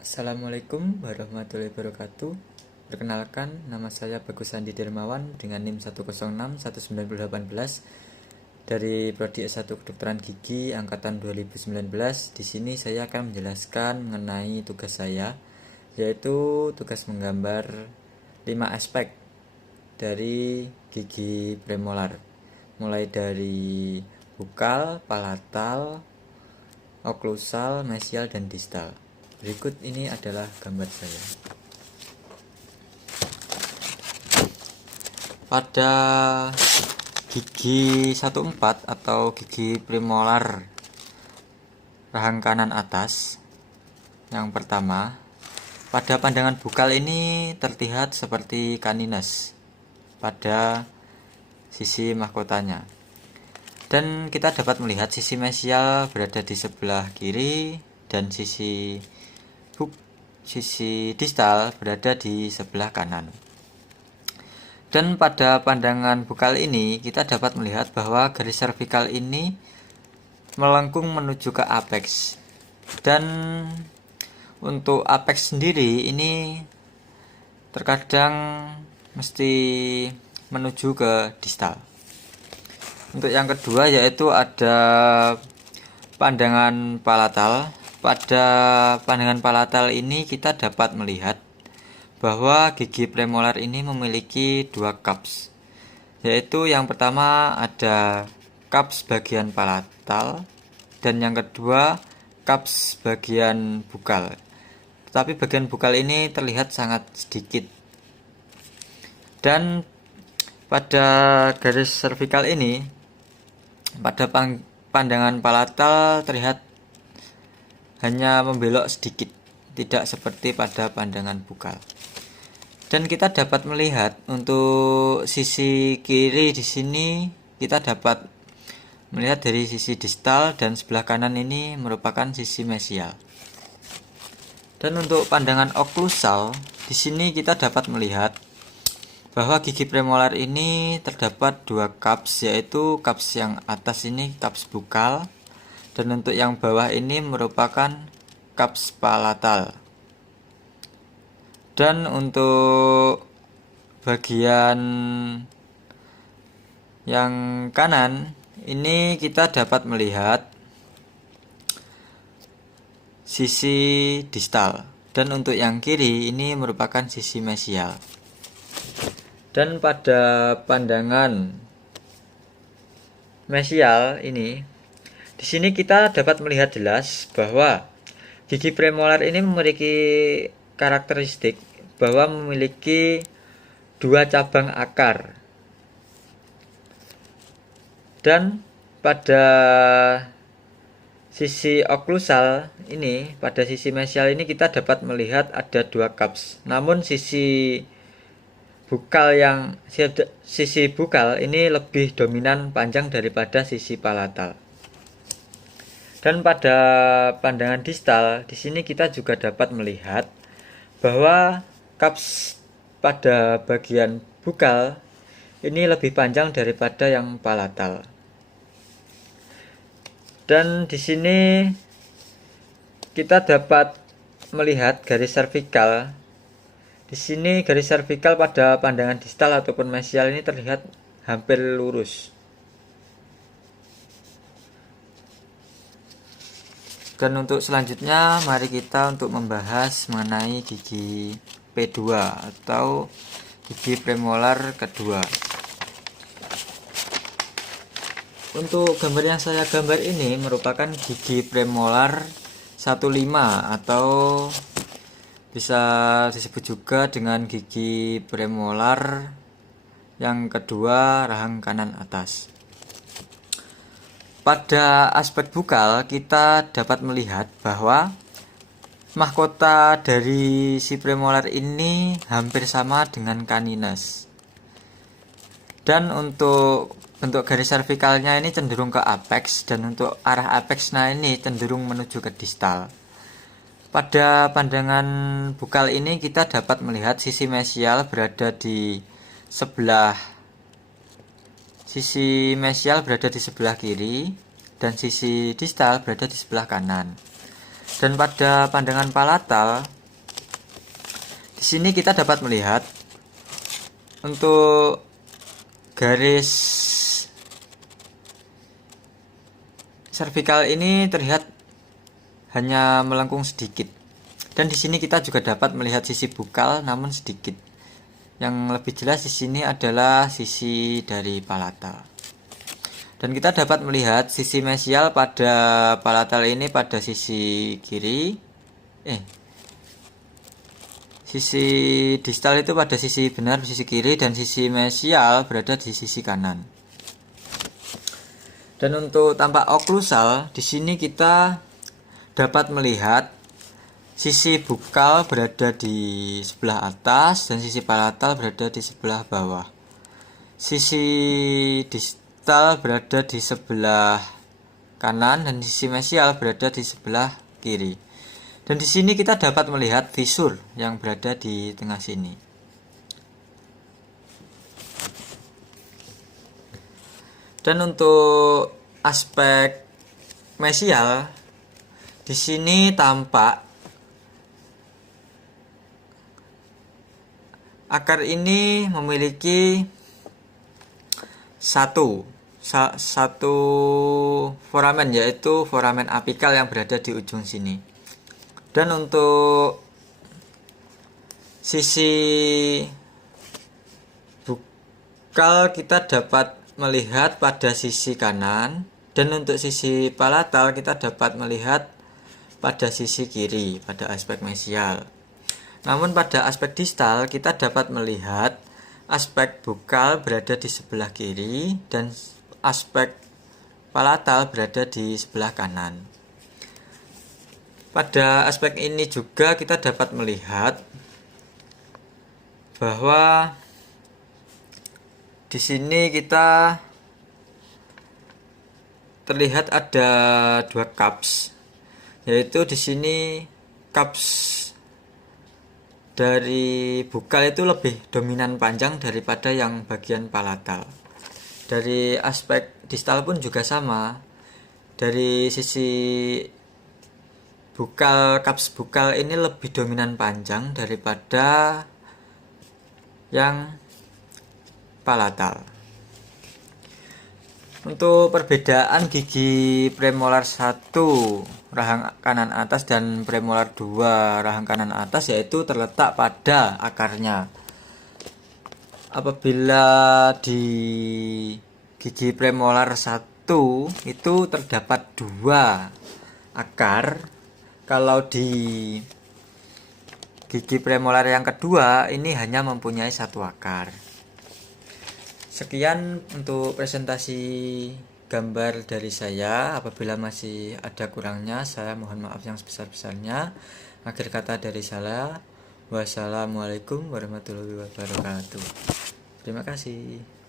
Assalamualaikum warahmatullahi wabarakatuh. Perkenalkan, nama saya Bagus Andi Dermawan dengan NIM 1061918 dari Prodi S1 Kedokteran Gigi angkatan 2019. Di sini saya akan menjelaskan mengenai tugas saya, yaitu tugas menggambar 5 aspek dari gigi premolar, mulai dari bukal, palatal, oklusal, mesial, dan distal. Berikut ini adalah gambar saya. Pada gigi 14 atau gigi premolar rahang kanan atas, yang pertama, pada pandangan bukal ini terlihat seperti canines pada sisi mahkotanya. Dan kita dapat melihat sisi mesial berada di sebelah kiri dan sisi distal berada di sebelah kanan. Dan pada pandangan bukal ini kita dapat melihat bahwa garis servikal ini melengkung menuju ke apex. Dan untuk apex sendiri ini terkadang mesti menuju ke distal. Untuk yang kedua yaitu ada pandangan palatal. Pada pandangan palatal ini kita dapat melihat bahwa gigi premolar ini memiliki dua cups, yaitu yang pertama ada cups bagian palatal dan yang kedua cups bagian bukal. Tetapi bagian bukal ini terlihat sangat sedikit. Dan pada garis servikal ini, pada pandangan palatal terlihat hanya membelok sedikit, tidak seperti pada pandangan bukal. Dan kita dapat melihat untuk sisi kiri di sini kita dapat melihat dari sisi distal dan sebelah kanan ini merupakan sisi mesial. Dan untuk pandangan oklusal di sini kita dapat melihat bahwa gigi premolar ini terdapat dua cups, yaitu cups yang atas ini cups bukal dan untuk yang bawah ini merupakan cups palatal. Dan untuk bagian yang kanan ini kita dapat melihat sisi distal dan untuk yang kiri ini merupakan sisi mesial. Dan pada pandangan mesial ini, di sini kita dapat melihat jelas bahwa gigi premolar ini memiliki karakteristik bahwa memiliki dua cabang akar. Dan pada sisi oklusal ini, pada sisi mesial ini kita dapat melihat ada dua cups. Namun sisi bukal ini lebih dominan panjang daripada sisi palatal. Dan pada pandangan distal di sini kita juga dapat melihat bahwa cups pada bagian bukal ini lebih panjang daripada yang palatal. Dan di sini kita dapat melihat garis servikal. Di sini garis servikal pada pandangan distal ataupun mesial ini terlihat hampir lurus. Dan untuk selanjutnya mari kita untuk membahas mengenai gigi P2 atau gigi premolar kedua. Untuk gambar yang saya gambar ini merupakan gigi premolar 15 atau bisa disebut juga dengan gigi premolar yang kedua rahang kanan atas. Pada aspek bukal kita dapat melihat bahwa mahkota dari si premolar ini hampir sama dengan canines. Dan untuk bentuk garis servikalnya ini cenderung ke apex dan untuk arah apexnya ini cenderung menuju ke distal. Pada pandangan bukal ini kita dapat melihat sisi mesial berada di sebelah kiri dan sisi distal berada di sebelah kanan. Dan pada pandangan palatal, di sini kita dapat melihat untuk garis servikal ini terlihat hanya melengkung sedikit. Dan di sini kita juga dapat melihat sisi bukal namun sedikit. Yang lebih jelas di sini adalah sisi dari palatal. Dan kita dapat melihat sisi mesial pada palatal ini pada sisi kiri. Sisi distal itu pada sisi benar sisi kiri, dan sisi mesial berada di sisi kanan. Dan untuk tampak oklusal, di sini kita dapat melihat sisi bukal berada di sebelah atas dan sisi palatal berada di sebelah bawah. Sisi distal berada di sebelah kanan dan sisi mesial berada di sebelah kiri. Dan di sini kita dapat melihat fisur yang berada di tengah sini. Dan untuk aspek mesial, di sini tampak akar ini memiliki satu foramen, yaitu foramen apikal yang berada di ujung sini. Dan untuk sisi bukal kita dapat melihat pada sisi kanan, dan untuk sisi palatal kita dapat melihat pada sisi kiri pada aspek mesial. Namun pada aspek distal kita dapat melihat aspek bukal berada di sebelah kiri dan aspek palatal berada di sebelah kanan. Pada aspek ini juga kita dapat melihat bahwa di sini kita terlihat ada dua cups, yaitu di sini cups dari bukal itu lebih dominan panjang daripada yang bagian palatal. Dari aspek distal pun juga sama. Dari sisi bukal, cups bukal ini lebih dominan panjang daripada yang palatal. Untuk perbedaan gigi premolar 1 rahang kanan atas dan premolar 2 rahang kanan atas yaitu terletak pada akarnya. Apabila di gigi premolar 1 itu terdapat 2 akar, kalau di gigi premolar yang kedua ini hanya mempunyai 1 akar. Sekian untuk presentasi gambar dari saya. Apabila masih ada kurangnya, saya mohon maaf yang sebesar-besarnya. Akhir kata dari saya, wassalamualaikum warahmatullahi wabarakatuh. Terima kasih.